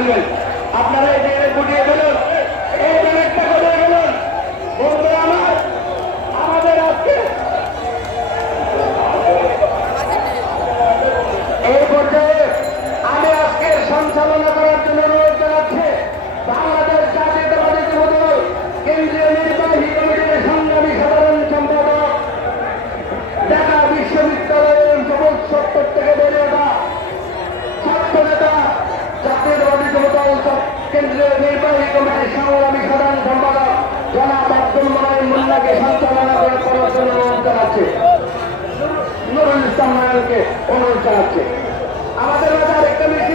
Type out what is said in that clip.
দিলেন আপনারা এই জায়গায় গুটিয়ে দিলেন নির্বাহী কমিটির সংগ্রামী সাধারণ সম্পাদক জনাব আব্দুল মোনাইম মোল্লাকে সঞ্চালনা করে করার জন্য অনুরোধ আমাদের মাঝে আরেকটা মিছিল